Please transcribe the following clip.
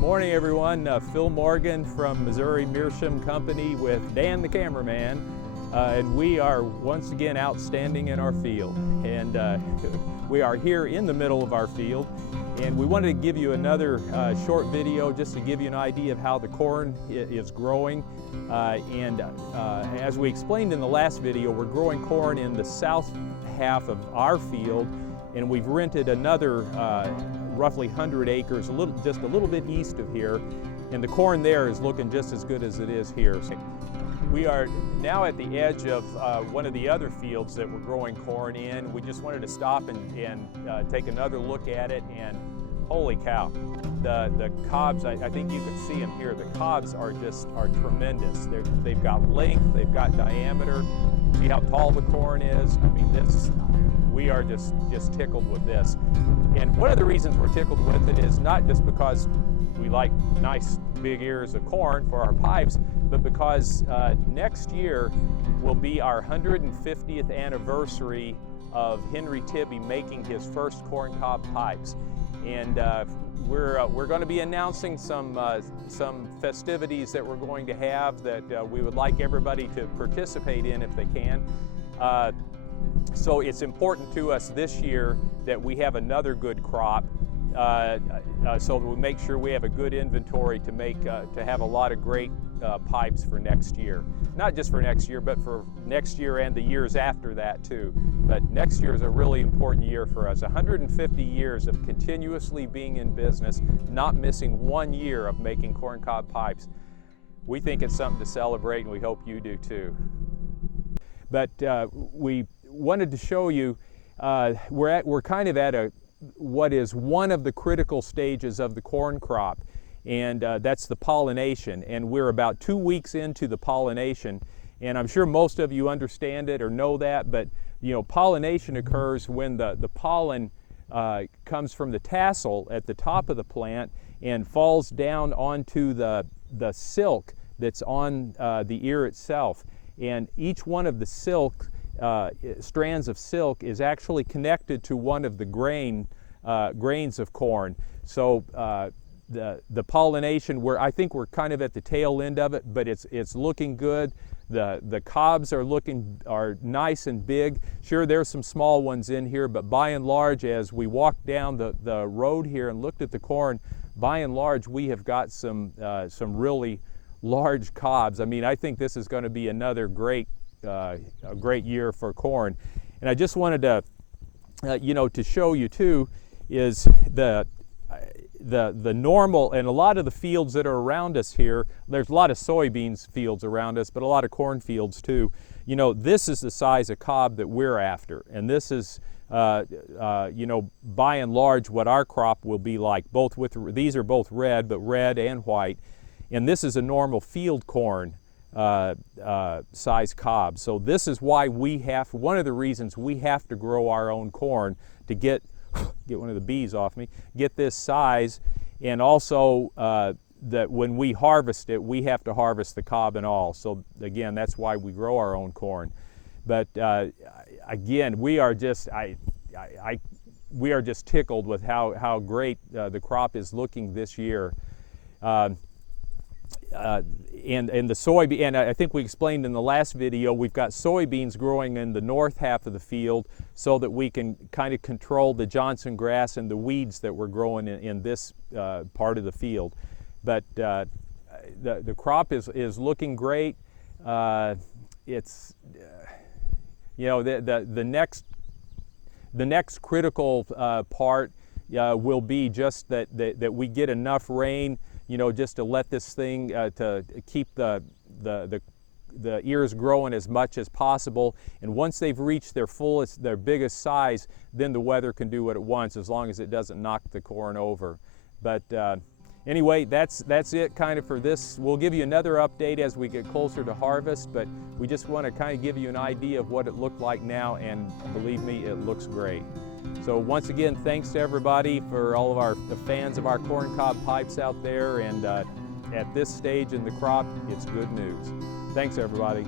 Morning everyone, Phil Morgan from Missouri Meerschaum Company with Dan the cameraman, and we are once again outstanding in our field, and we are here in the middle of our field, and we wanted to give you another short video just to give you an idea of how the corn is growing. As we explained in the last video, we're growing corn in the south half of our field, and we've rented another roughly 100 acres, just a little bit east of here, and the corn there is looking just as good as it is here. We are now at the edge of one of the other fields that we're growing corn in. We just wanted to stop and take another look at it, and holy cow, the cobs, I think you can see them here, the cobs are tremendous. They've got length, they've got diameter. See how tall the corn is? I mean, we are just tickled with this. And one of the reasons we're tickled with it is not just because we like nice big ears of corn for our pipes, but because next year will be our 150th anniversary of Henry Tibby making his first corncob pipes. And we're going to be announcing some festivities that we're going to have that we would like everybody to participate in if they can. So it's important to us this year that we have another good crop, so that we make sure we have a good inventory to have a lot of great pipes for next year. Not just for next year, but for next year and the years after that too. But next year is a really important year for us. 150 years of continuously being in business, not missing 1 year of making corncob pipes. We think it's something to celebrate, and we hope you do too. But we wanted to show you, we're kind of at what is one of the critical stages of the corn crop, and that's the pollination. And we're about 2 weeks into the pollination, and I'm sure most of you understand it or know that, but you know, pollination occurs when the pollen comes from the tassel at the top of the plant and falls down onto the silk that's on the ear itself. And each one of the strands of silk is actually connected to one of the grains of corn. So the pollination, I think we're kind of at the tail end of it, but it's looking good. The cobs are nice and big. Sure, there's some small ones in here, but by and large, as we walked down the road here and looked at the corn, by and large, we have got some really large cobs. I mean, I think this is going to be another great year for corn. And I just wanted to, to show you too, is the normal, and a lot of the fields that are around us here, there's a lot of soybeans fields around us, but a lot of corn fields too. You know, this is the size of cob that we're after, and this is by and large what our crop will be like. These are both red, but red and white. And this is a normal field corn size cob. So this is why one of the reasons we have to grow our own corn to get one of the bees off me, get this size, and also that when we harvest it, we have to harvest the cob and all. So again, that's why we grow our own corn. But again, we are just tickled with how great the crop is looking this year. And the soybean, and I think we explained in the last video, we've got soybeans growing in the north half of the field so that we can kind of control the Johnson grass and the weeds that we're growing in this part of the field. But the crop is looking great. It's the next critical part will be just that we get enough rain, just to let this thing to keep the ears growing as much as possible. And once they've reached their biggest size, then the weather can do what it wants, as long as it doesn't knock the corn over. But anyway, that's it kind of for this. We'll give you another update as we get closer to harvest, but we just want to kind of give you an idea of what it looked like now, and believe me, it looks great. So once again, thanks to everybody, for all of the fans of our corncob pipes out there, and at this stage in the crop, it's good news. Thanks everybody.